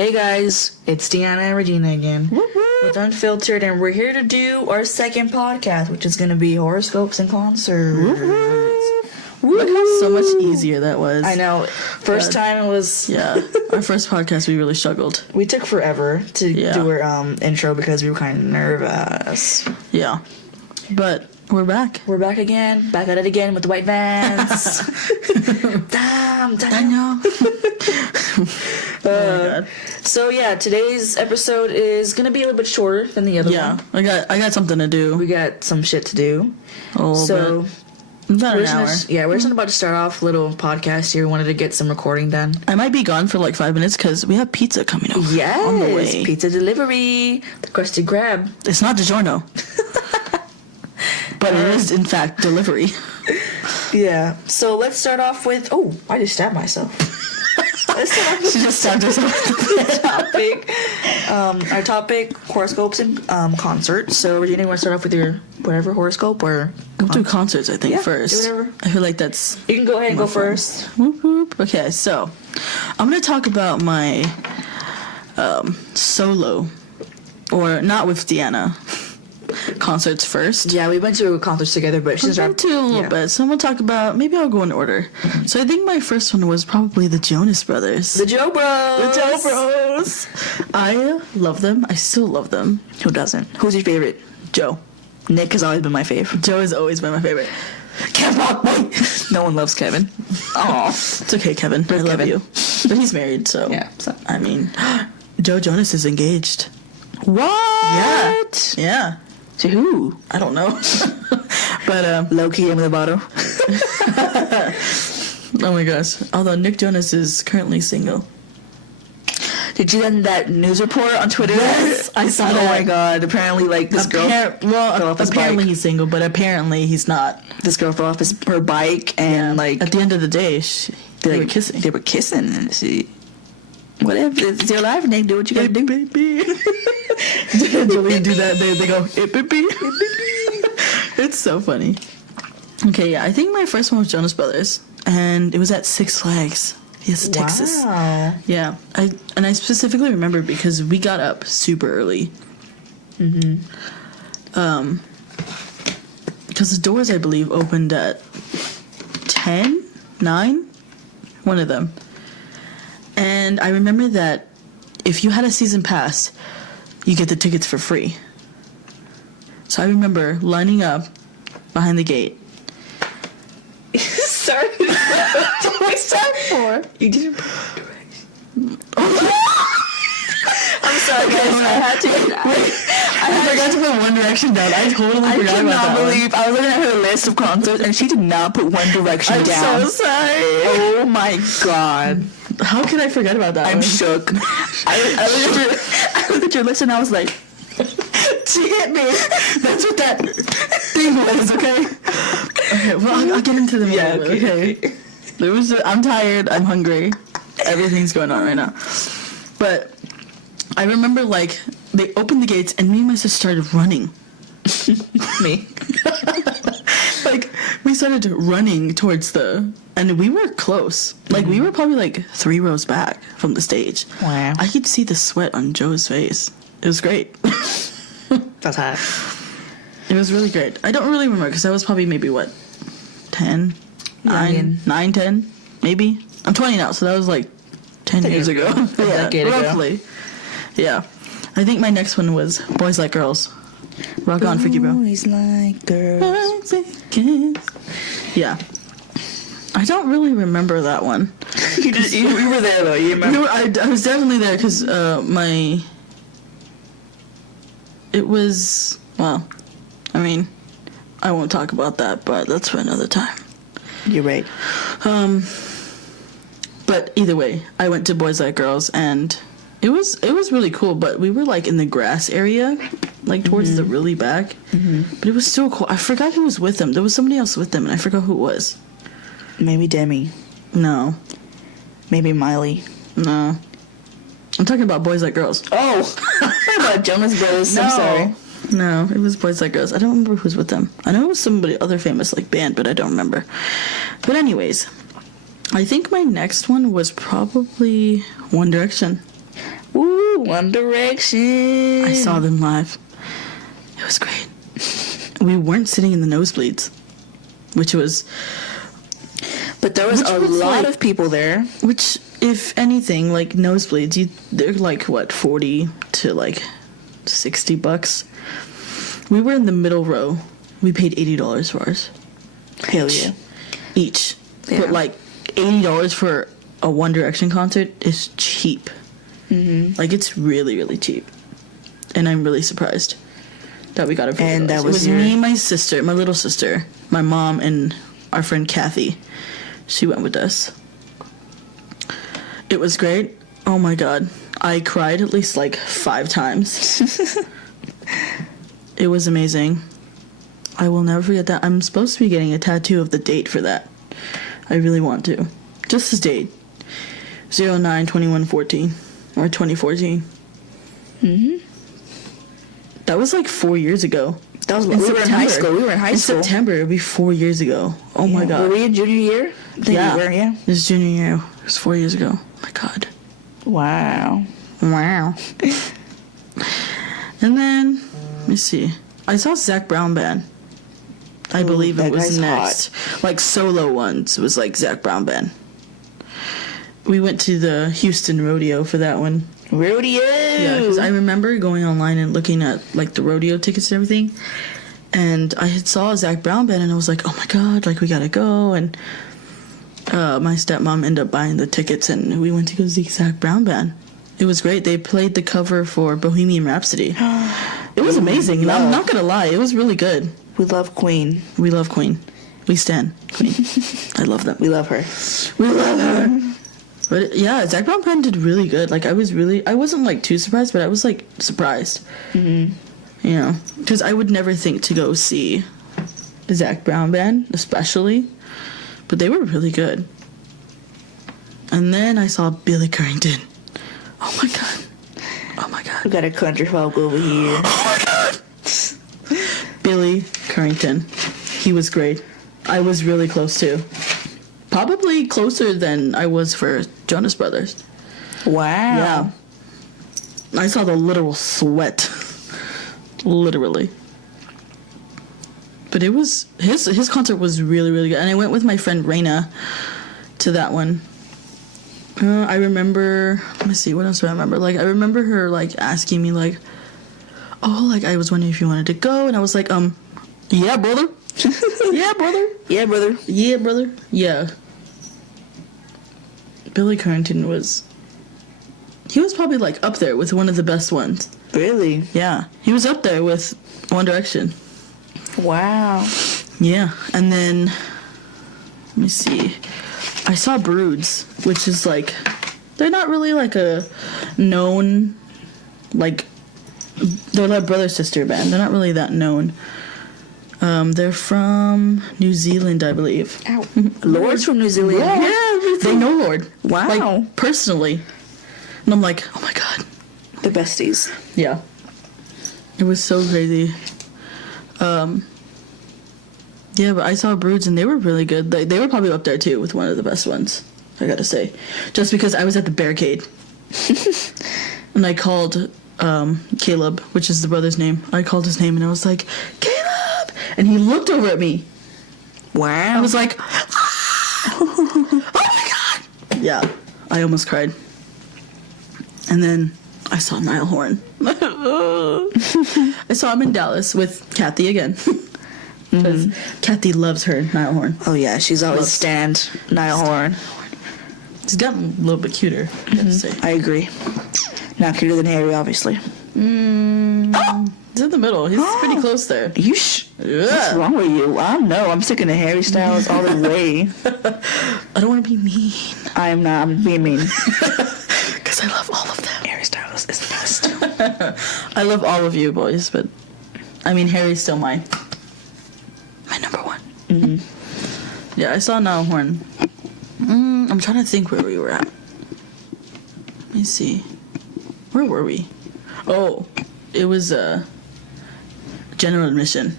Hey guys, it's Deanna and Regina again with Unfiltered, and we're here to do our second podcast, which is going to be Horoscopes and Concerts. Look how so much easier that was. I know. First time it was... Yeah. Our first podcast, we really struggled. We took forever to do our intro because we were kind of nervous. Yeah. But we're back. We're back again. Back at it again with the white vans. Damn. I know. Oh my God. So yeah, today's episode is gonna be a little bit shorter than the other one. I got something to do. We got some shit to do. So about an hour. We're just about to start off a little podcast here. We wanted to get some recording done. I might be gone for like 5 minutes because we have pizza coming over. Yes, on the way. Pizza delivery. The crusty grab. It's not DiGiorno. But it is, in fact, delivery. Yeah. So let's start off with... Oh, I just stabbed myself. Let's start off with She just stabbed herself. topic. Our topic, horoscopes and concerts. So, Regina, you want to start off with your whatever horoscope or... We'll do concerts, I think, first. Do whatever. I feel like that's... You can go ahead and go first. Whoop, whoop. Okay, so I'm going to talk about my solo, or not with Deanna, concerts first. Yeah, we went to concerts together, but she's went to a little bit. So I'm going to talk about, maybe I'll go in order. So I think my first one was probably the Jonas Brothers. The Joe Bros. The Joe Bros. I love them. I still love them. Who doesn't? Who's your favorite? Joe. Nick has always been my favorite. Joe has always been my favorite. Kevin! No one loves Kevin. Oh, it's okay, Kevin. I love you. But he's married, so. Yeah. So. I mean, Joe Jonas is engaged. What? Yeah. To who? I don't know. But, low-key in the bottle. Oh my gosh. Although Nick Jonas is currently single. Did you end that news report on Twitter? Yes, I saw that. Oh my God! Apparently, like this girl fell off his apparently bike. he's single, but apparently he's not. This girl fell off her bike, and like at the end of the day, they were kissing. They were kissing, and she. Whatever, it's your life, Nick. Do what you gotta do, baby. Jolene do that. They go, hey, baby. It's so funny. Okay, yeah, I think my first one was Jonas Brothers, and it was at Six Flags. Yes, Texas. Wow. Yeah, I specifically remember because we got up super early. Because the doors, I believe, opened at 10, 9, one of them. And I remember that if you had a season pass, you get the tickets for free. So I remember lining up behind the gate. Sorry. What's that for? You didn't put directions. I'm sorry, guys. I forgot to put One Direction down. I totally forgot about that. I cannot believe I was looking at her list of concerts and she did not put One Direction down. I'm so sorry. Oh my God. How could I forget about that? I'm shook. I looked at your list and I was like, she hit me. That's what that thing was, okay? Okay, well, I'll get into the movie. Yeah, okay. I'm tired. I'm hungry. Everything's going on right now. But I remember, like, they opened the gates and me and my sister started running. Me. Like, we started running towards and we were close. Like, we were probably, like, 3 rows back from the stage. Wow. I could see the sweat on Joe's face. It was great. That's hot. It was really great. I don't really remember because I was probably maybe, 10? 9, 10, maybe? I'm 20 now, so that was, like, 10 years ago. Yeah, roughly. Yeah. I think my next one was Boys Like Girls. Rock on, Freaky Bro. Boys like girls. Yeah. I don't really remember that one. You were there, though. You remember? I was definitely there because it was, well, I mean, I won't talk about that, but that's for another time. You're right. But either way, I went to Boys Like Girls, and it was really cool, but we were, like, in the grass area, like, towards the really back. But it was still cool. I forgot who was with them. There was somebody else with them, and I forgot who it was. Maybe Demi. No. Maybe Miley. No. I'm talking about Boys Like Girls. Oh! About Jonas Brothers. No. I'm sorry. No, it was Boys Like Girls. I don't remember who's with them. I know it was somebody other famous, like, band, but I don't remember. But anyways, I think my next one was probably One Direction. Woo! One Direction. I saw them live. It was great. We weren't sitting in the nosebleeds, which was... But there was a lot of people there. Which, if anything, like, nosebleeds, they're like, what, 40 to, like, $60? We were in the middle row. We paid $80 for ours. Hell yeah. Each. Yeah. But, like, $80 for a One Direction concert is cheap. Mm-hmm. Like, it's really, really cheap. And I'm really surprised that we got it for $80. And that was me, my sister, my little sister, my mom, and our friend Kathy. She went with us. It was great. Oh my god. I cried at least like 5 times. It was amazing. I will never forget that. I'm supposed to be getting a tattoo of the date for that. I really want to. Just this date. 09/21/14 or 2014. Mm-hmm. That was like 4 years ago. We were in high school. In September, it'll be 4 years ago. Oh my god. Were we in junior year? I think Yeah. we were, yeah. It was junior year. It was 4 years ago. Oh my god. Wow. Wow. And then, let me see. I saw Zac Brown Band. I believe it that was guy's next. Like solo ones. It was like Zac Brown Band. We went to the Houston rodeo for that one. Rodeo. Yeah, because I remember going online and looking at like the rodeo tickets and everything, and I had saw Zac Brown Band and I was like, oh my god, like we gotta go. And my stepmom ended up buying the tickets and we went to go see Zac Brown Band. It was great. They played the cover for Bohemian Rhapsody. It was amazing. And I'm not gonna lie, it was really good. We love Queen. We love Queen. We stan Queen. I love them. We love her. We love her. But yeah, Zac Brown Band did really good. Like I wasn't like too surprised, but I was like surprised. Mm-hmm. You know, because I would never think to go see Zac Brown Band, especially. But they were really good. And then I saw Billy Currington. Oh my god. Oh my god. We got a country folk over here. Oh my god. Billy Currington. He was great. I was really close too. Probably closer than I was for Jonas Brothers. Wow. Yeah. I saw the literal sweat. Literally. But it was his concert was really, really good. And I went with my friend Raina to that one. I remember, let me see, what else do I remember? Like I remember her like asking me like, oh, like I was wondering if you wanted to go, and I was like, yeah, brother. Yeah, brother. Yeah, brother. Yeah, brother. Yeah. Billy Currington he was probably like up there with one of the best ones. Really? Yeah. He was up there with One Direction. Wow. Yeah. And then, let me see. I saw Broods, which is like, they're not really like a known, like, they're like brother-sister band. They're not really that known. They're from New Zealand, I believe. Ow. Lord's from New Zealand. Yeah, they know Lord. Wow. Like, personally. And I'm like, oh my god. The besties. Yeah. It was so crazy. Yeah, but I saw Broods and they were really good. They were probably up there too with one of the best ones, I gotta say. Just because I was at the barricade. And I called Caleb, which is the brother's name. I called his name and I was like, Caleb! And he looked over at me. Wow. I was like, ah! Oh my god! Yeah, I almost cried. And then I saw Niall Horan. I saw him in Dallas with Kathy again. Because Kathy loves her Niall Horan. Oh yeah, she's always stand Niall Horan. He's gotten a little bit cuter, I gotta say. I agree. Not cuter than Harry, obviously. He's in the middle. He's pretty close there. What's wrong with you? I don't know. I'm sticking to Harry Styles all the way. I don't want to be mean. I am not. I'm being mean. Because I love all of them. Harry Styles is the best. I love all of you boys, but I mean, Harry's still my number one. Mm-hmm. Yeah, I saw Niall Horan. I'm trying to think where we were at. Let me see. Where were we? Oh, it was general admission.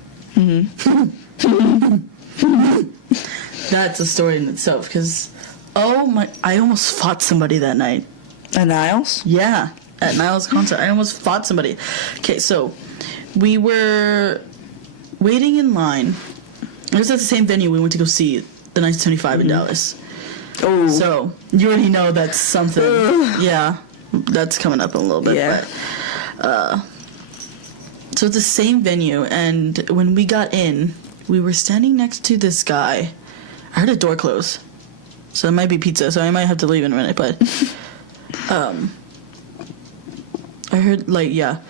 That's a story in itself, because I almost fought somebody that night. A Niles? Yeah, at Niall's concert. I almost fought somebody. Okay, so we were waiting in line. It was at the same venue we went to go see the 1975 in Dallas. Oh. So you already know that's something. Yeah, that's coming up in a little bit. Yeah. But, so it's the same venue, and when we got in, we were standing next to this guy. I heard a door close. So it might be pizza, so I might have to leave in a minute, but I heard, like, yeah.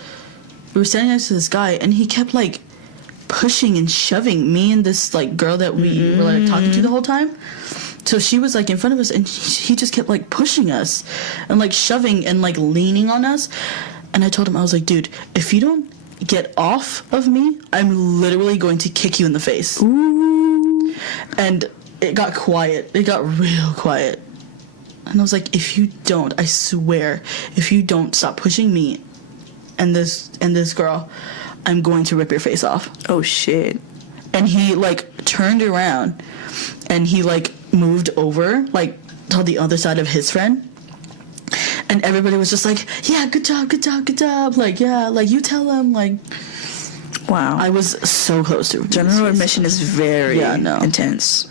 We were standing next to this guy, and he kept, like, pushing and shoving me and this, like, girl that we were, like, talking to the whole time. So she was, like, in front of us, and he just kept, like, pushing us and, like, shoving and, like, leaning on us. And I told him, I was like, dude, if you don't get off of me, I'm literally going to kick you in the face. Ooh. And it got quiet. It got real quiet. And I was like, if you don't, I swear, if you don't stop pushing me and this girl, I'm going to rip your face off. Oh, shit. And he, like, turned around and he, like, moved over, like, to the other side of his friend. And everybody was just like, yeah, good job, good job, good job. Like, yeah, like, you tell him, like... Wow. I was so close to General admission is very intense.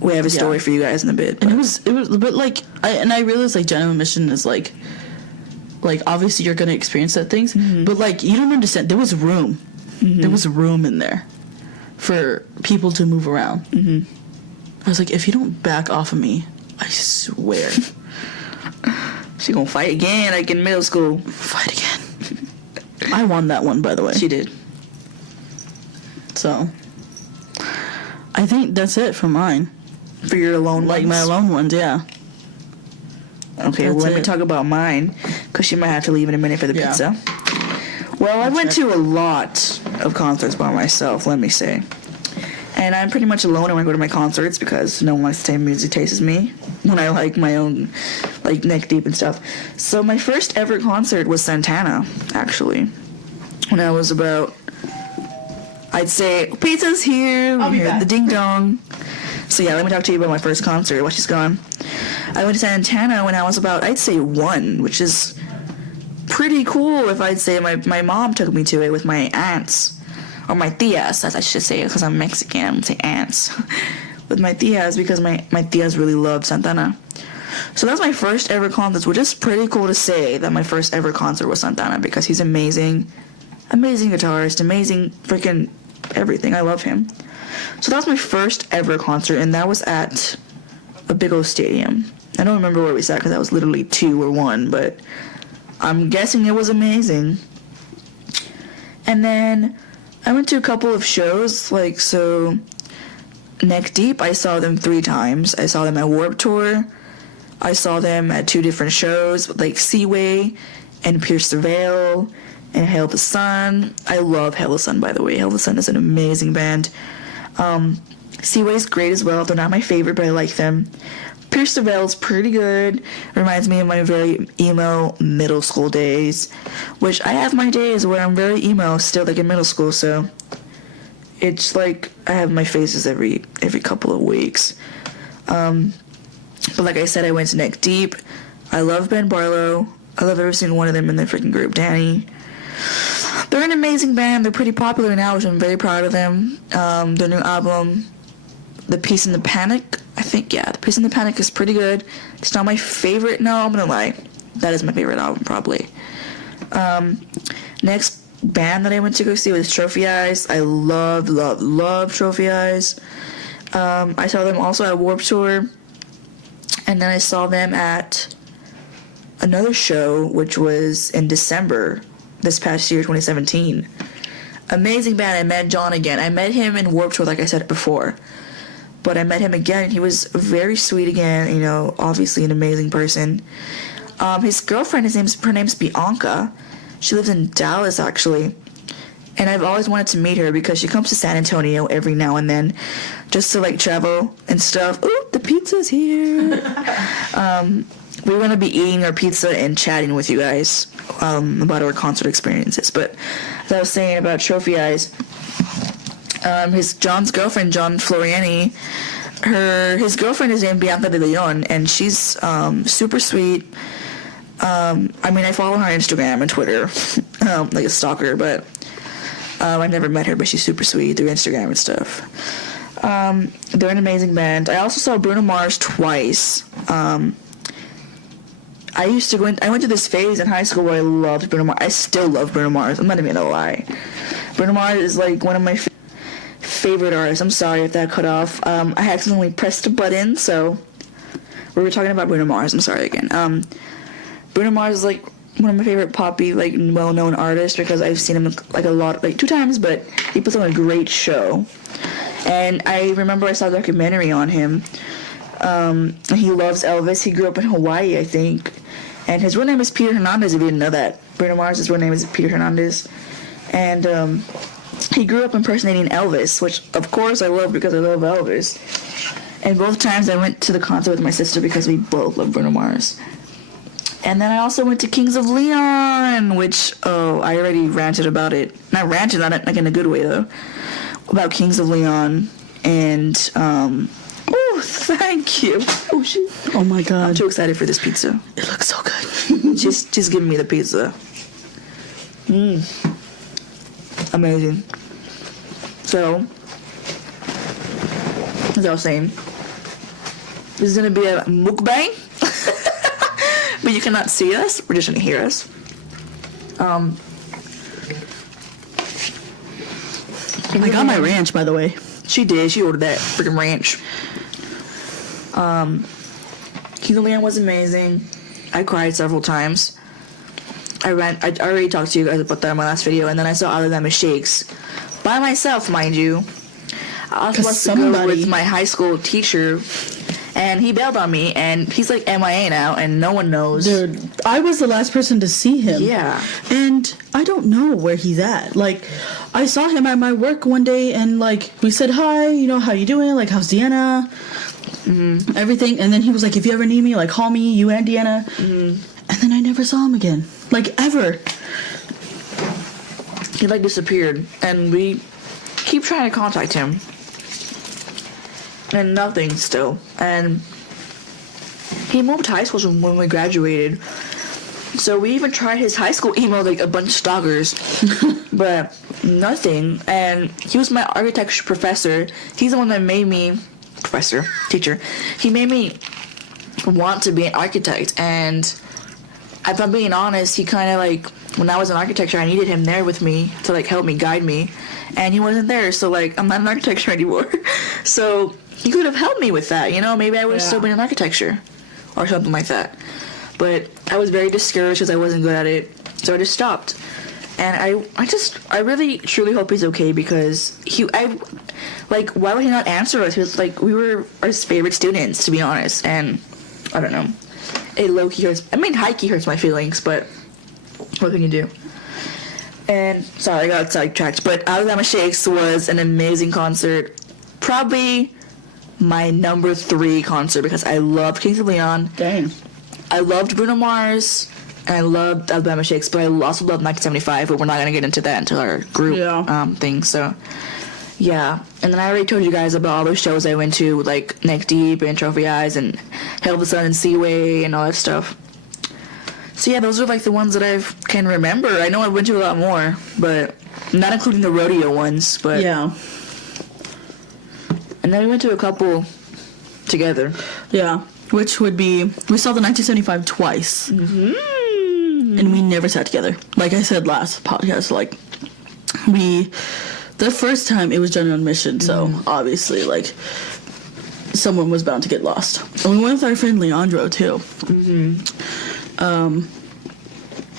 We have a story for you guys in a bit. And it was, but, like, I realized, like, general admission is, like, obviously you're going to experience that things, but, like, you don't understand. There was room. There was room in there for people to move around. I was like, if you don't back off of me, I swear. She gonna fight again, like in middle school. Fight again. I won that one, by the way. She did. So, I think that's it for mine. For your alone ones? Like, my alone ones, yeah. Okay, well, let me talk about mine, because she might have to leave in a minute for the pizza. Well, I went to a lot of concerts by myself, let me say. And I'm pretty much alone when I go to my concerts because no one likes the same music taste as me when I like my own, like, neck deep and stuff. So my first ever concert was Santana, actually. When I was about, I'd say, pizza's here, we heard the ding-dong. So yeah, let me talk to you about my first concert while she's gone. I went to Santana when I was about, I'd say 1, which is pretty cool if I'd say my mom took me to it with my aunts. Or my tias, as I should say, because I'm Mexican, I'm going to say aunts. With my tias, because my tias really loved Santana. So that was my first ever concert, which is pretty cool to say that my first ever concert was Santana, because he's amazing. Amazing guitarist, amazing freaking everything. I love him. So that was my first ever concert, and that was at a big old stadium. I don't remember where we sat, because that was literally 2 or 1, but I'm guessing it was amazing. And then I went to a couple of shows, like, so Neck Deep, I saw them 3 times. I saw them at Warped Tour. I saw them at 2 different shows, like Seaway and Pierce the Veil and Hail the Sun. I love Hail the Sun, by the way. Hail the Sun is an amazing band. Seaway's great as well. They're not my favorite, but I like them. Pierce the Veil's pretty good. Reminds me of my very emo middle school days, which I have my days where I'm very emo still, like in middle school, so it's like I have my phases every couple of weeks. But like I said, I went to Neck Deep. I love Ben Barlow. I love every single one of them in their freaking group. Danny. They're an amazing band. They're pretty popular now, which I'm very proud of them. Their new album, The Peace and the Panic, I think, The Peace and the Panic is pretty good. It's not my favorite, no, I'm gonna lie. That is my favorite album, probably. Next band that I went to go see was Trophy Eyes. I love Trophy Eyes. I saw them also at Warped Tour. And then I saw them at another show, which was in December, this past year, 2017. Amazing band. I met John again. I met him in Warped Tour, like I said before. But I met him again, and he was very sweet again, you know, obviously an amazing person. His girlfriend, her name's Bianca. She lives in Dallas, actually. And I've always wanted to meet her because she comes to San Antonio every now and then just to, like, travel and stuff. Ooh, the pizza's here. We're going to be eating our pizza and chatting with you guys about our concert experiences. But as I was saying about Trophy Eyes, John's girlfriend, John Floriani, his girlfriend is named Bianca de Leon, and she's super sweet. I mean, I follow her on Instagram and Twitter, like a stalker, but I've never met her, but she's super sweet through Instagram and stuff. They're an amazing band. I also saw Bruno Mars twice. I went through this phase in high school where I loved Bruno Mars. I still love Bruno Mars. I'm not even gonna lie. Bruno Mars is like one of my favorite artists. I'm sorry if that cut off. I accidentally pressed a button, so we were talking about Bruno Mars. I'm sorry again. Bruno Mars is like one of my favorite poppy, like well-known artists because I've seen him like a lot, like 2 times, but he puts on a great show. And I remember I saw a documentary on him. He loves Elvis. He grew up in Hawaii, I think. And his real name is Peter Hernandez, if you didn't know that. Bruno Mars' real name is Peter Hernandez. And he grew up impersonating Elvis, which, of course, I love because I love Elvis. And both times I went to the concert with my sister because we both love Bruno Mars. And then I also went to Kings of Leon, which, I already ranted about it. Not ranted, not like in a good way, though. About Kings of Leon. And, thank you. Oh, shit. Oh, my God. I'm too excited for this pizza. It looks so good. Just give me the pizza. Amazing. So, as I was saying, this is going to be a mukbang. But you cannot see us. We're just going to hear us. I got my ranch, by the way. She did. She ordered that freaking ranch. King of Leon was amazing. I cried several times. I already talked to you guys about that in my last video, and then I saw Alabama Shakes by myself, mind you. I was supposed to go with my high school teacher, and he bailed on me, and he's like MIA now, and no one knows. Dude, I was the last person to see him. Yeah. And I don't know where he's at. Like, I saw him at my work one day, and, like, we said, hi, how you doing? Like, how's Deanna? Mm-hmm. Everything. And then he was like, if you ever need me, like, call me, you and Deanna. Mm-hmm. And then I never saw him again. Like, ever. He, like, disappeared, and we keep trying to contact him. And nothing still. And he moved high schools when we graduated. So we even tried his high school email, like a bunch of stalkers. But nothing. And he was my architecture professor. He's the one that made me... teacher. He made me want to be an architect. And if I'm being honest, he kind of like... When I was in architecture, I needed him there with me to like help me, guide me. And he wasn't there. So like, I'm not in architecture anymore. So... He could have helped me with that, Maybe I would have still been in architecture or something like that. But I was very discouraged because I wasn't good at it, so I just stopped. And I really, truly hope he's okay because why would he not answer us? He was like, we were his favorite students, to be honest. And I don't know. It low-key hurts. I mean, high-key hurts my feelings, but what can you do? And sorry, I got sidetracked. But Alabama Shakes was an amazing concert. Probably my number 3 concert because I loved Kings of Leon. Dang. I loved Bruno Mars and I loved Alabama Shakes, but I also loved 1975, but we're not going to get into that until our group thing. So, yeah. And then I already told you guys about all those shows I went to, like Neck Deep and Trophy Eyes and Hail the Sun and Seaway and all that stuff. So, yeah, those are like the ones that I can remember. I know I went to a lot more, but not including the rodeo ones. But yeah. And then we went to a couple together. Yeah, which would be... We saw the 1975 twice. Mm-hmm. And we never sat together. Like I said last podcast, like, the first time it was general admission, so obviously, like, someone was bound to get lost. And we went with our friend Leandro, too. Mm-hmm.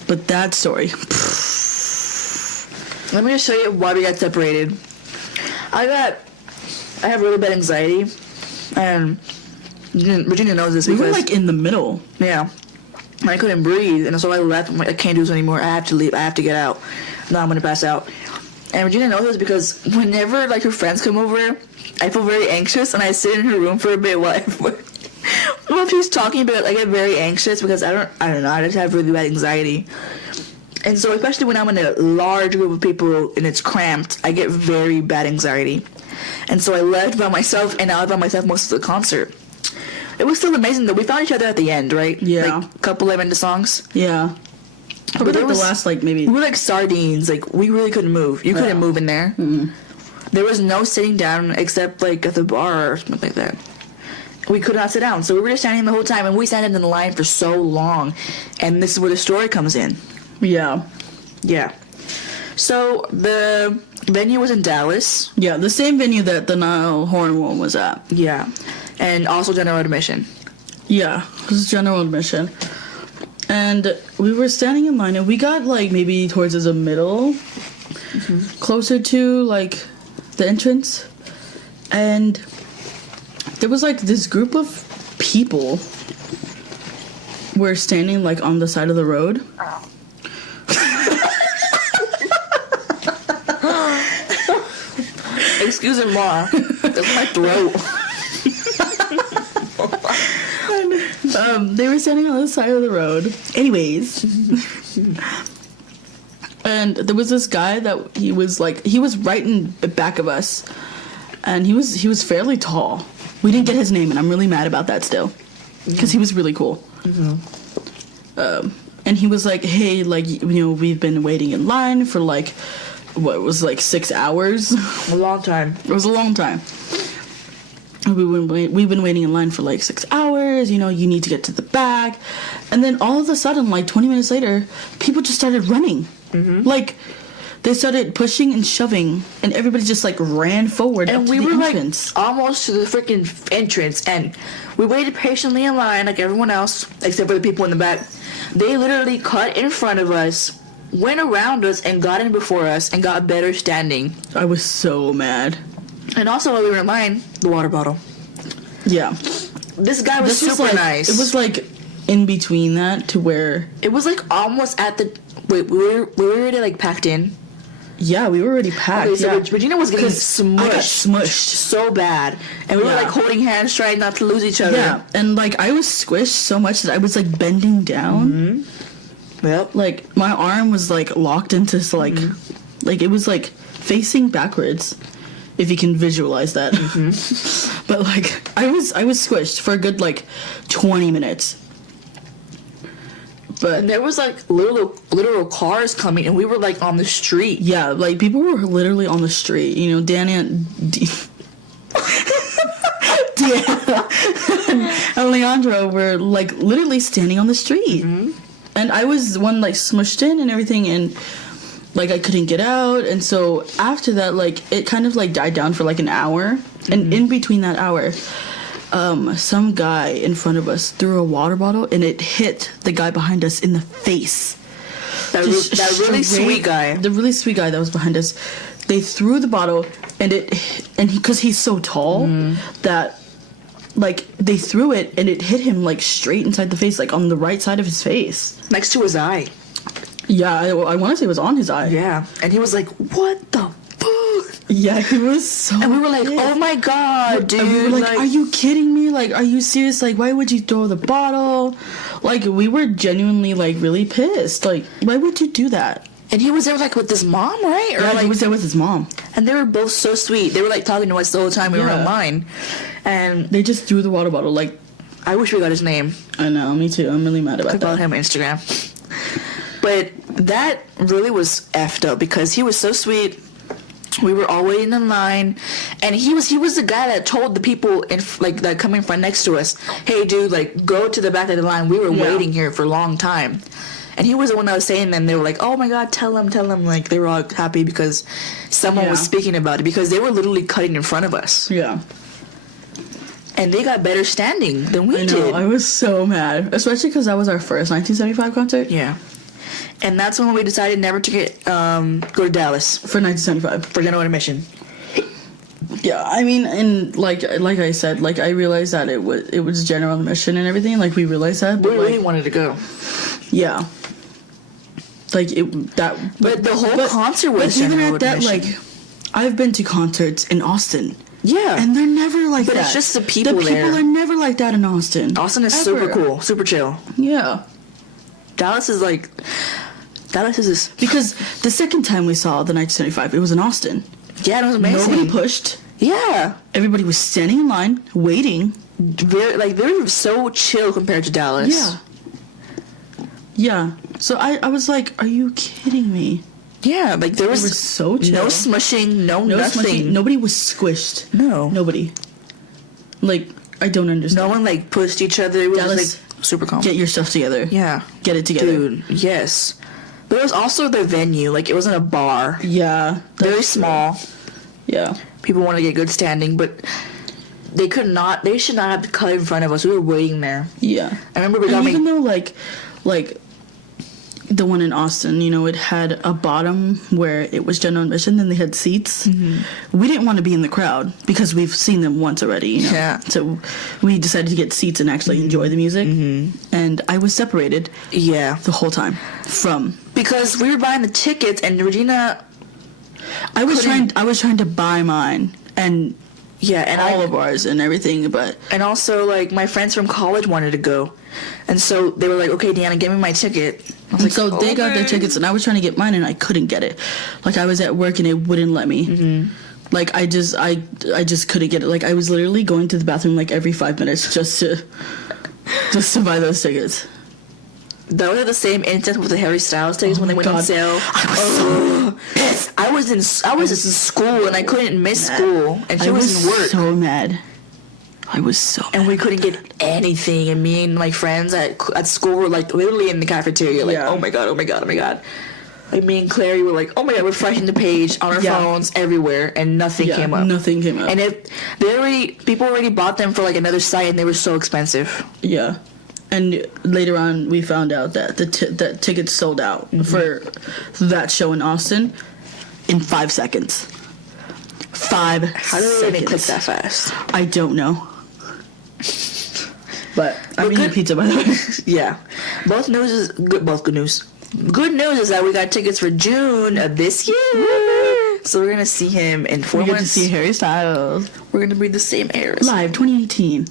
But that story... Let me just show you why we got separated. I have really bad anxiety, and Regina knows this because... We were, like, in the middle. Yeah. And I couldn't breathe, and so I left. I'm like, I can't do this anymore. I have to leave. I have to get out. Now I'm going to pass out. And Regina knows this because whenever, like, her friends come over, I feel very anxious, and I sit in her room for a bit while she's talking, but I get very anxious because I don't know. I just have really bad anxiety. And so especially when I'm in a large group of people and it's cramped, I get very bad anxiety. And so I left by myself, and I was by myself most of the concert. It was still amazing though. We found each other at the end, right? Yeah. Like, a couple of into songs. Yeah. Probably like the last, like, maybe... We were like sardines. Like, we really couldn't move. You couldn't move in there. Mm-hmm. There was no sitting down except, like, at the bar or something like that. We could not sit down. So we were just standing the whole time, and we sat in the line for so long. And this is where the story comes in. Yeah. Yeah. So, the venue was in Dallas. Yeah, the same venue that the Nile Horn one was at. Yeah. And also general admission. Yeah, this is general admission. And we were standing in line, and we got, like, maybe towards the middle, closer to, like, the entrance. And there was, like, this group of people were standing, like, on the side of the road. Excuse me, Ma. That's my throat. They were standing on the side of the road. Anyways. And there was this guy that he was right in the back of us. And he was fairly tall. We didn't get his name, and I'm really mad about that still. Because he was really cool. Mm-hmm. And he was like, hey, like, you know, we've been waiting in line for, like, what was, like, 6 hours? A long time. It was a long time. We've been waiting in line for, like, 6 hours. You know, you need to get to the back. And then all of a sudden, like, 20 minutes later, people just started running. Mm-hmm. Like, they started pushing and shoving, and everybody just, like, ran forward. And up to we the were, entrance. like, almost to the freaking entrance, and we waited patiently in line like everyone else, except for the people in the back. They literally cut in front of us, went around us, and got in before us, and got better standing. I was so mad. And also, while we were in line, the water bottle. Yeah. This guy was super like, nice. It was, like, in between that to where... It was, like, almost at the... Wait, we were already, like, packed in? Yeah, we were already packed. Okay, so yeah. Regina was getting smushed. I got smushed. So bad. And we were, like, holding hands, trying not to lose each other. Yeah, and, like, I was squished so much that I was, like, bending down. Mm-hmm. Yep. Like, my arm was, like, locked into, like... Mm-hmm. Like, it was, like, facing backwards. If you can visualize that. Mm-hmm. But, like, I was squished for a good, like, 20 minutes. But and there was, like, literal cars coming, and we were, like, on the street. Yeah, like, people were literally on the street. You know, Deanna and Leandro were, like, literally standing on the street. Mm-hmm. And I was the one, like, smushed in and everything, and... Like, I couldn't get out, and so after that, like, it kind of, like, died down for, like, an hour. Mm-hmm. And in between that hour, some guy in front of us threw a water bottle, and it hit the guy behind us in the face. That really sweet guy. The really sweet guy that was behind us. They threw the bottle, and because he's so tall, that, like, they threw it, and it hit him, like, straight inside the face, like, on the right side of his face. Next to his eye. Yeah, I want to say it was on his eye. Yeah, and he was like, what the fuck? Yeah, he was so And we were like, pissed. oh my god, dude. And we were like, are you kidding me? Like, are you serious? Like, why would you throw the bottle? Like, we were genuinely, like, really pissed. Like, why would you do that? And he was there, like, with his mom, right? Or Yeah, like, he was there with his mom. And they were both so sweet. They were, like, talking to us the whole time we were in line. And they just threw the water bottle. Like, I wish we got his name. I know, me too. I'm really mad about I that. followed him on Instagram. But that really was effed up because he was so sweet. We were all waiting in line, and he was the guy that told the people that coming from next to us, "Hey, dude, like, go to the back of the line. We were waiting here for a long time." And he was the one that was saying them. They were like, "Oh my god, tell him." Like, they were all happy because someone was speaking about it because they were literally cutting in front of us. Yeah. And they got better standing than we did. I was so mad, especially because that was our first 1975 concert. Yeah. And that's when we decided never to go to Dallas For 1975. for general admission. Yeah, I mean, and like I said, like, I realized that it was general admission and everything. Like, we realized that. We really wanted to go. Yeah. Like, But the whole concert was general admission. Like, I've been to concerts in Austin. Yeah. And they're never like that. But it's just the people there. The people are never like that in Austin. Austin is Ever. super cool, super chill. Yeah. Dallas is this. Because the second time we saw the 1975, it was in Austin. Yeah, it was amazing. Nobody pushed. Yeah. Everybody was standing in line, waiting. they're so chill compared to Dallas. Yeah. Yeah. So I was like, are you kidding me? Yeah, like there was so chill. No smushing, no nothing. Smushing. Nobody was squished. No. Nobody. Like, I don't understand. No one like pushed each other. It was Dallas, just like super calm. Get your stuff together. Yeah. Get it together. Dude, yes. There was also the venue. Like, it wasn't a bar. Yeah. Very small. Yeah. People want to get good standing, but they should not have cut in front of us. We were waiting there. Yeah. I remember even though, like, the one in Austin, you know, it had a bottom where it was general admission, then they had seats. We didn't want to be in the crowd because we've seen them once already, you know? Yeah. So we decided to get seats and actually enjoy the music. And I was separated the whole time from... Because we were buying the tickets and Regina... I was trying to buy mine and... Yeah, and all of ours and everything, but... And also, like, my friends from college wanted to go. And so they were like, okay, Deanna, give me my ticket. I was like, so they got their tickets, and I was trying to get mine, and I couldn't get it. Like, I was at work, and it wouldn't let me. Like, I just couldn't get it. Like, I was literally going to the bathroom, like, every 5 minutes just to buy those tickets. That was the same instance with the Harry Styles tickets when they went on sale. I was so pissed. I was in school and I couldn't miss school, and she was in work. So mad. I was so mad. And we couldn't get anything, and me and my friends at school were like literally in the cafeteria, like, oh my god. Like, me and Clary were like, oh my god, we're refreshing the page on our phones everywhere, and nothing came up. Nothing came up. And people already bought them for like another site, and they were so expensive. Yeah. And later on, we found out that that tickets sold out for that show in Austin in 5 seconds. 5 seconds. How did they even click that fast? I don't know. But I'm eating pizza, by the way. Yeah. Both good news. Good news is that we got tickets for June of this year. So we're gonna see him in 4 months. We're gonna see Harry Styles. We're gonna breathe the same air. Live 2018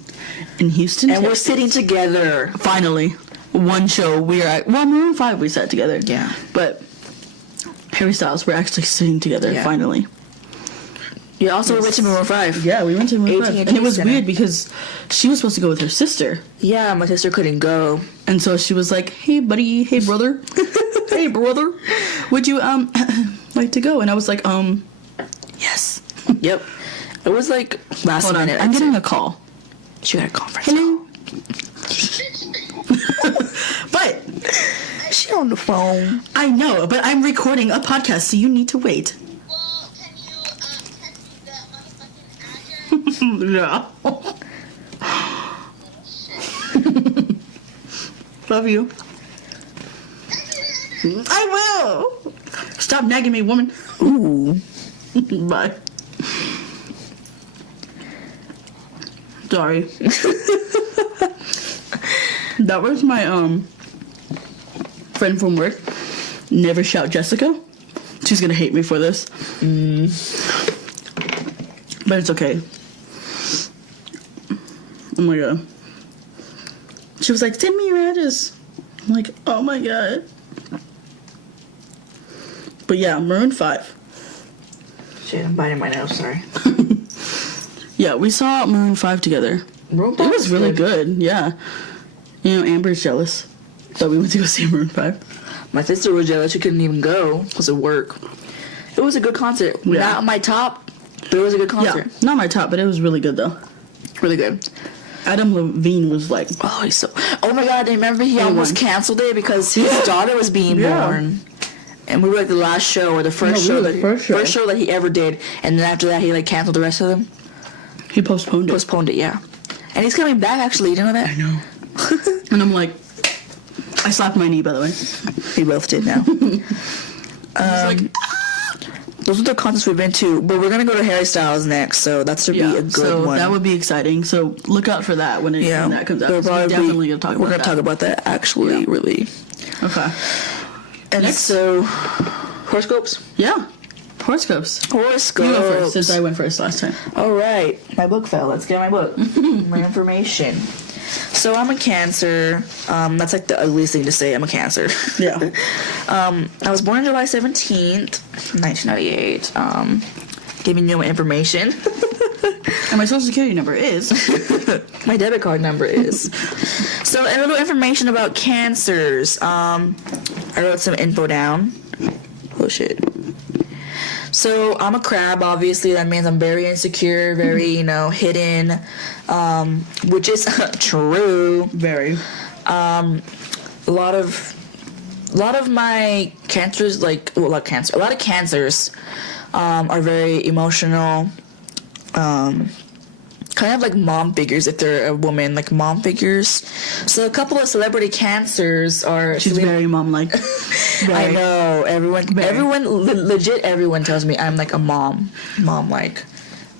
in Houston. And we're sitting together. Finally. One show we are at. Well, Maroon 5 we sat together. Yeah. But Harry Styles, we're actually sitting together finally. Yeah, also we went to Maroon 5. Yeah, we went to Maroon 5. And it was Center. weird because she was supposed to go with her sister. Yeah, my sister couldn't go. And so she was like, hey buddy, hey brother. Hey brother. Would you like to go? And I was like, yes. Yep. It was like last minute. I'm getting a call. She got a conference. Hello. But she on the phone. I know, but I'm recording a podcast, so you need to wait. Well, can you text me the motherfucking address? No. Love you. I will. Stop nagging me, woman. Ooh. Bye. Sorry. That was my friend from work. Never shout Jessica. She's gonna hate me for this. But it's okay. Oh my god. She was like, send me your address. I'm like, oh my god. But yeah, Maroon 5. Shit, I'm biting my nails, sorry. Yeah, we saw Maroon 5 together. Maroon 5 it was really good, yeah. You know, Amber's jealous that we went to go see Maroon 5. My sister was jealous. She couldn't even go because of work. It was a good concert. Yeah. Not my top, but it was a good concert. Yeah, not my top, but it was really good, though. Really good. Adam Levine was like... Oh, he's so... Oh my god, I remember he almost canceled it because his daughter was being born. And we were like the last show or the first show that he ever did. And then after that, he like canceled the rest of them. He postponed it. Postponed it, yeah. And he's coming back, actually. You know that? I know. And I'm like... I slapped my knee, by the way. We both did now. Those are the concerts we've been to, but we're gonna go to Harry Styles next, so that should be a good one. That would be exciting. So look out for that when that comes out. We're definitely gonna talk about that. We're gonna talk about that actually, really. Okay. And next. So, horoscopes. Yeah, horoscopes. Horoscopes. You go first, since I went first last time. All right, my book fell. Let's get my book. My information. So I'm a Cancer. That's like the ugliest thing to say. I'm a Cancer. Yeah. I was born on July 17th, 1998. Giving you my information. And my social security number is. My debit card number is. So a little information about cancers. I wrote some info down. Oh shit. So I'm a crab, obviously. That means I'm very insecure, very, hidden, which is true. Very. A lot of my cancers, a lot of cancers are very emotional, kind of like mom figures if they're a woman, like mom figures. So a couple of celebrity cancers are... She's very mom-like. I know. Legit everyone tells me I'm like a mom-like.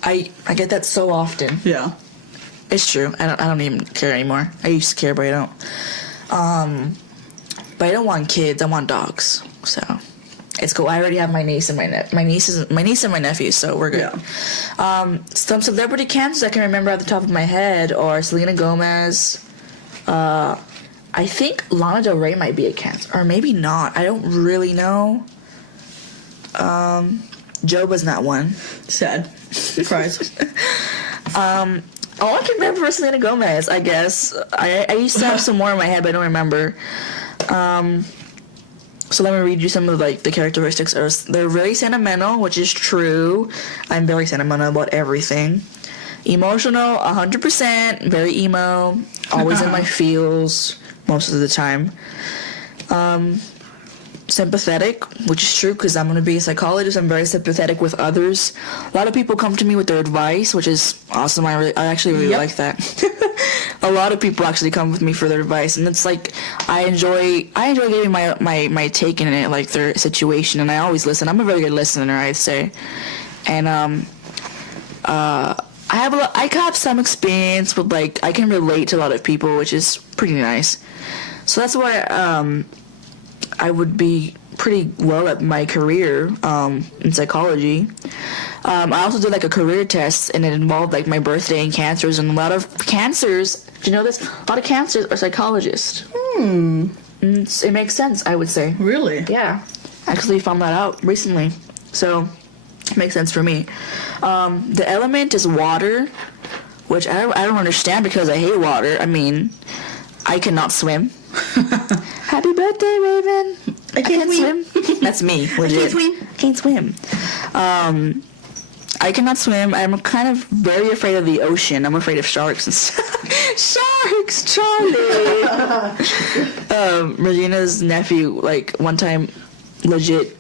I get that so often. Yeah. It's true. I don't even care anymore. I used to care, but I don't. But I don't want kids. I want dogs. So it's cool. I already have my niece and my niece and my nephew, so we're good. Yeah. Some celebrity cancers I can remember off the top of my head are Selena Gomez. I think Lana Del Rey might be a cancer, or maybe not. I don't really know. Joba's not one. Sad. Surprise. All I can remember is Selena Gomez, I guess. I used to have some more in my head, but I don't remember. So let me read you some of the characteristics. They're very sentimental, which is true. I'm very sentimental about everything. Emotional, 100%. Very emo. Always in my feels most of the time. Sympathetic, which is true because I'm going to be a psychologist. I'm very sympathetic with others. A lot of people come to me with their advice, which is awesome. I actually really like that. A lot of people actually come with me for their advice, and it's like I enjoy giving my take in it, like their situation, and I always listen. I'm a very good listener, I'd say, and I have some experience with I can relate to a lot of people, which is pretty nice. So that's why I would be pretty well at my career in psychology. I also did a career test, and it involved my birthday and cancers, and a lot of cancers. Do you know this? A lot of cancers are psychologists. It makes sense, I would say. Really? Yeah, actually found that out recently, so it makes sense for me. The element is water, which I don't understand because I hate water. I mean, I cannot swim. Happy birthday, Raven. I can't swim. That's me, legit. Can't swim. I cannot swim. I'm kind of very afraid of the ocean. I'm afraid of sharks and Sharks, Charlie. Regina's nephew, one time, legit.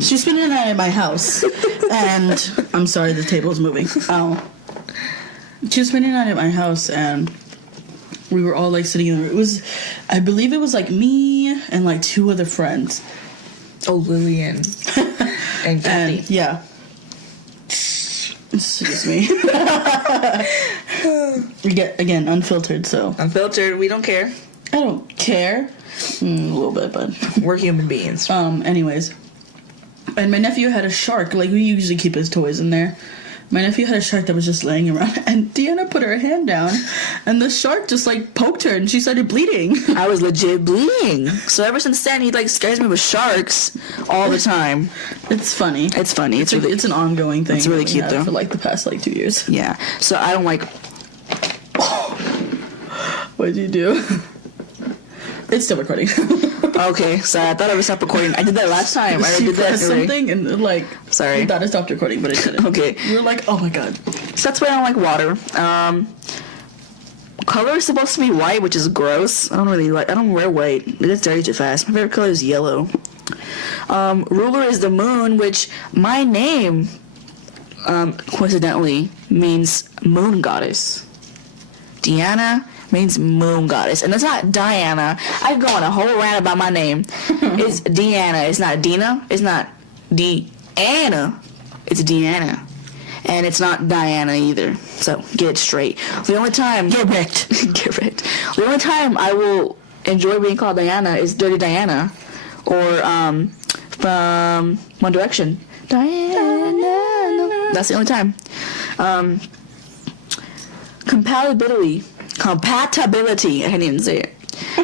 She spent the night at my house, and I'm sorry, the table's moving. She was spending the night at my house, and we were all sitting in the room. I believe it was me and 2 other friends. Oh, Lillian and Kathy. And, yeah. Excuse me. Again, unfiltered, so. Unfiltered, we don't care. I don't care. A little bit, but. We're human beings. Anyways. And my nephew had a shark. We usually keep his toys in there. My nephew had a shark that was just laying around, and Deanna put her hand down, and the shark just poked her, and she started bleeding. I was legit bleeding. So ever since then, he scares me with sharks all the time. It's funny. It's funny. It's really, it's an ongoing thing. It's really cute though. For the past 2 years. Yeah. So I don't What did you do? It's still recording. Okay, so I thought I was stopped recording. I did that last time. I did that something and sorry. I thought I stopped recording, but it didn't. Okay. You were oh my god. So that's why I don't like water. Color is supposed to be white, which is gross. I don't wear white. It gets dirty too fast. My favorite color is yellow. Ruler is the moon, which my name, coincidentally, means moon goddess. Deanna means moon goddess, and it's not Diana. I go on a whole rant about my name. It's Deanna. It's not Dina. It's not Deanna. It's Deanna, and it's not Diana either. So get it straight. The only time get wrecked. The only time I will enjoy being called Diana is Dirty Diana, or from One Direction. Diana. That's the only time. Compatibility. I can't even say it.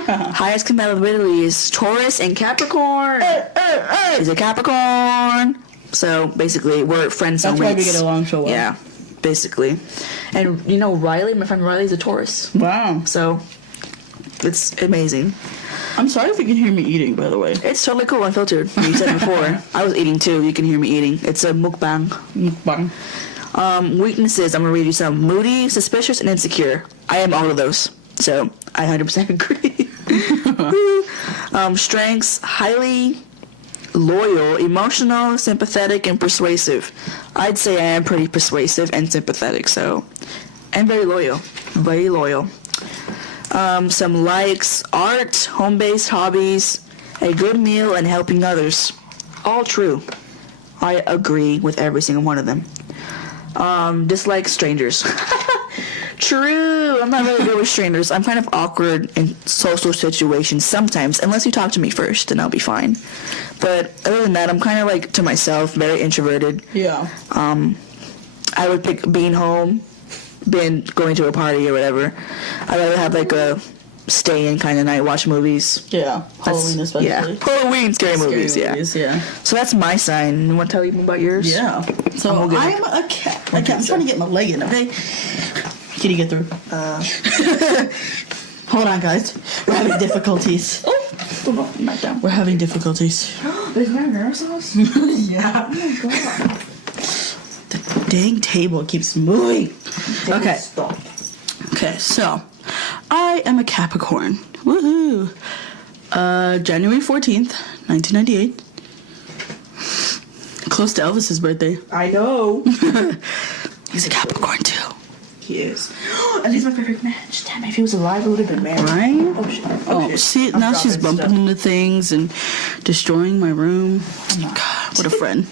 Highest compatibility is Taurus and Capricorn. Is a Capricorn. So basically, we're friends. That's why we get along so well. Yeah. basically. And you know, Riley, my friend Riley's a Taurus. Wow. So it's amazing. I'm sorry if you can hear me eating, by the way. It's totally cool, unfiltered. You said before. I was eating too. You can hear me eating. It's a mukbang. Mukbang. Weaknesses. I'm gonna read you some. Moody, suspicious, and insecure. I am all of those. So I 100% agree. Strengths: highly loyal, emotional, sympathetic, and persuasive. I'd say I am pretty persuasive and sympathetic. So, and very loyal. Very loyal. Some likes: art, home-based hobbies, a good meal, and helping others. All true. I agree with every single one of them. Dislike strangers. True. I'm not really good with strangers. I'm kind of awkward in social situations sometimes, unless you talk to me first, then I'll be fine. But other than that, I'm kind of like to myself, very introverted. Yeah. I would pick being home, being going to a party or whatever. I'd rather have like a stay-in kind of night, watch movies. Yeah. Halloween especially. Yeah. Halloween, scary movies, yeah. Yeah. So that's my sign. You want to tell me about yours? Yeah. So I'm I'm a cat. I'm trying to get my leg in, okay? Can you get through? Hold on, guys. We're having difficulties. Oh, knock down. We're having difficulties. There's marinara sauce? Yeah. Oh my god. The dang table keeps moving. Okay. Stop. Okay, so I am a Capricorn. Woohoo! January 14th, 1998. Close to Elvis's birthday. I know. He's a Capricorn too. He is. And he's my perfect match. Damn, if he was alive, we would have been married. Right? Oh shit. Oh, shit. see, I'm now she's dropping bumping into things and destroying my room. God, what a friend.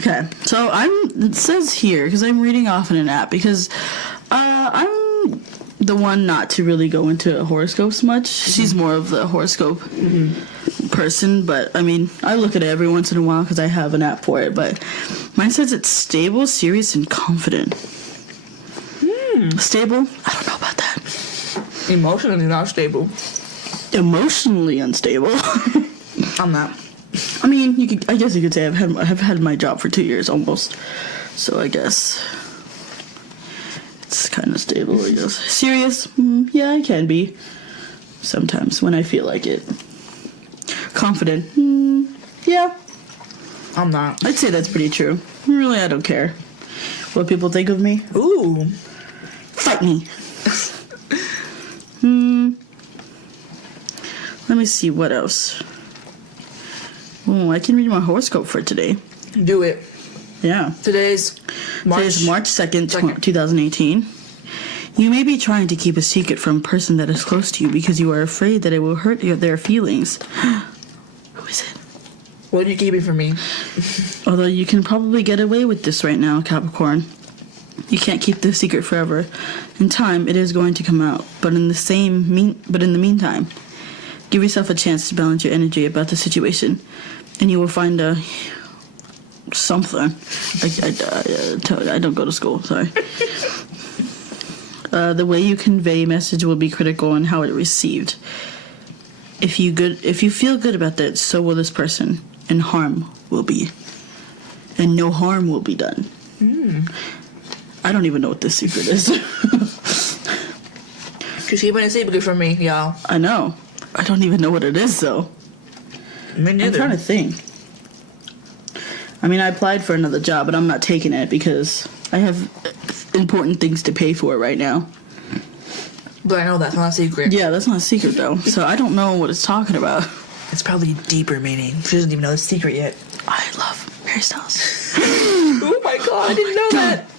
Okay, so it says here, because I'm reading off in an app, because I'm the one not to really go into horoscopes much. She's more of the horoscope person, but I mean, I look at it every once in a while because I have an app for it, but mine says it's stable, serious, and confident. Stable? I don't know about that. Emotionally not stable. Emotionally unstable. I'm not. I mean, I guess you could say I've had my job for 2 years almost, so I guess it's kind of stable. I guess serious. Yeah, I can be sometimes when I feel like it. Confident. Yeah, I'm not. I'd say that's pretty true. Really, I don't care what people think of me. Ooh. Fight me. Let me see what else. Oh, I can read my horoscope for today. Do it. Yeah. Today's March 2nd, 2018. You may be trying to keep a secret from a person that is close to you because you are afraid that it will hurt their feelings. Who is it? What are you keeping from me? Although you can probably get away with this right now, Capricorn. You can't keep the secret forever. In time, it is going to come out. But in the meantime, give yourself a chance to balance your energy about the situation, and you will find something. I don't go to school. Sorry. The way you convey message will be critical on how it received. If you feel good about that, so will this person, and no harm will be done. I don't even know what this secret is. She's keeping a secret from me, y'all. I know. I don't even know what it is, though. Me neither. I'm trying to think. I mean, I applied for another job, but I'm not taking it because I have important things to pay for right now. But I know that's not a secret. Yeah, that's not a secret, though. So I don't know what it's talking about. It's probably deeper meaning. She doesn't even know the secret yet. I love hairstyles. Oh my god, I didn't know that.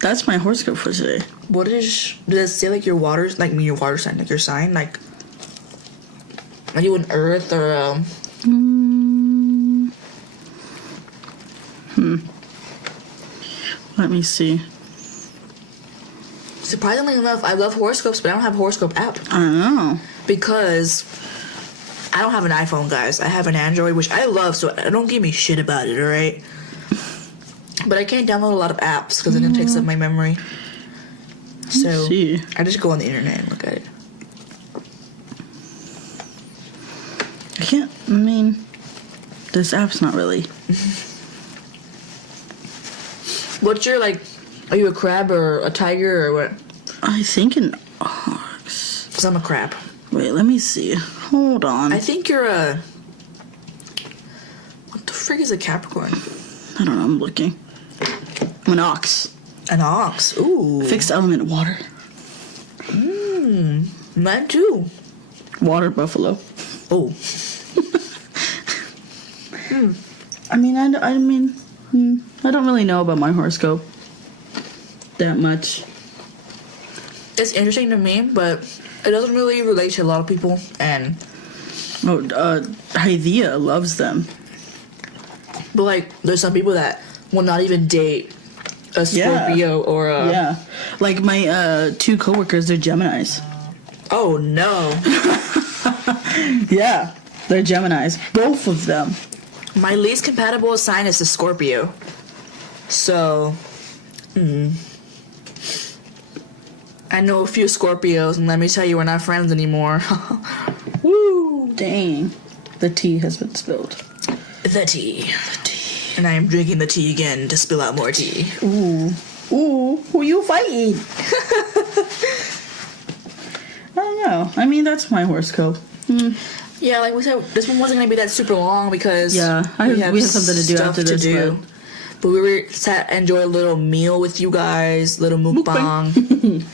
That's my horoscope for today. What does it say, like your water sign, like your sign? Like, are you an earth or Let me see. Surprisingly enough, I love horoscopes, but I don't have a horoscope app. I don't know. Because I don't have an iPhone, guys. I have an Android, which I love, so don't give me shit about it, alright? But I can't download a lot of apps because it takes up my memory. So see. I just go on the internet and look at it. I mean, this app's not really. What's your, like, are you a crab or a tiger or what? I think an ox. Because I'm a crab. Wait, let me see. Hold on. I think you're a... What the frig is a Capricorn? I don't know, I'm looking. I'm an ox. An ox. Ooh. Fixed element water. Mine too. Water buffalo. Oh. I mean, I don't really know about my horoscope that much. It's interesting to me, but it doesn't really relate to a lot of people, and... Hydea loves them. But, like, there's some people that will not even date a Scorpio or a... Yeah. Like, my 2 coworkers, they're Geminis. Oh, no. Yeah, they're Geminis. Both of them. My least compatible sign is the Scorpio. So... I know a few Scorpios, and let me tell you, we're not friends anymore. Woo! Dang. The tea has been spilled. The tea. And I am drinking the tea again to spill out more tea. Ooh. Ooh, who you fighting? I don't know. I mean, that's my horoscope. Yeah, like we said, this one wasn't going to be that super long because we have something to do stuff after to this. do. But we were sat enjoy a little meal with you guys, little mukbang.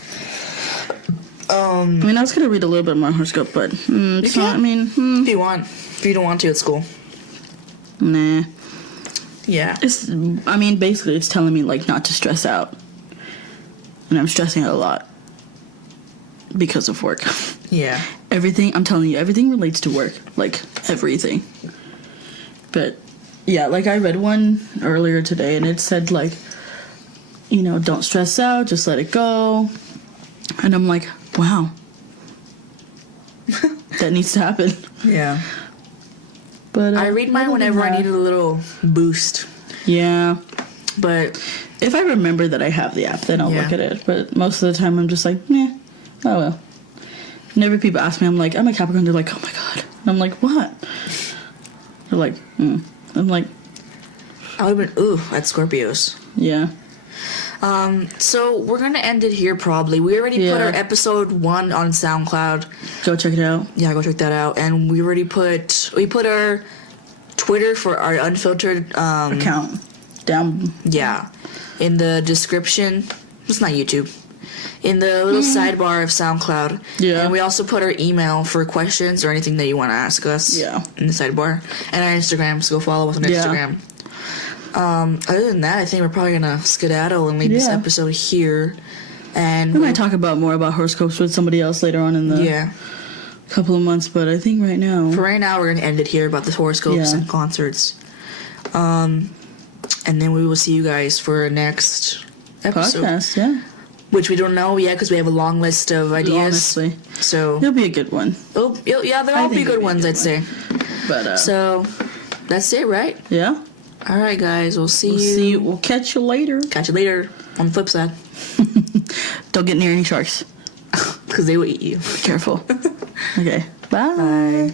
I mean, I was gonna read a little bit more horoscope, but it's not. I mean, if you want, if you don't want to, it's cool. Nah. Yeah. It's. I mean, basically, it's telling me like not to stress out, and I'm stressing out a lot because of work. Yeah. Everything. I'm telling you, everything relates to work. Like everything. But yeah, like I read one earlier today, and it said like, you know, don't stress out, just let it go. And I'm like, wow. That needs to happen. Yeah. But I read mine whenever I need a little boost. Yeah. But if I remember that I have the app, then I'll look at it. But most of the time, I'm just like, oh well. Whenever people ask me, I'm like, I'm a Capricorn. They're like, oh my god. And I'm like, what? They're like, I'm like, I would have been, at Scorpios. yeah. So we're gonna end it here probably. We already put our episode 1 on SoundCloud. Go check it out. Yeah, go check that out. And we already put our Twitter for our unfiltered Account down. Yeah, in the description. It's not YouTube. In the little sidebar of SoundCloud. Yeah. And we also put our email for questions or anything that you want to ask us. Yeah. In the sidebar. And our Instagram, so go follow us on Instagram. Other than that, I think we're probably gonna skedaddle and leave this episode here. And We might talk about more about horoscopes with somebody else later on in the couple of months, but I think right now. For right now, we're gonna end it here about the horoscopes and concerts. And then we will see you guys for our next episode. Podcast, yeah. Which we don't know yet because we have a long list of ideas. Honestly. So It'll be a good one. yeah, they'll all be good ones, I'd say. But So that's it, right? yeah. All right, guys. We'll see you. We'll catch you later. Catch you later on the flip side. Don't get near any sharks. Because they will eat you. Careful. Okay. Bye. Bye.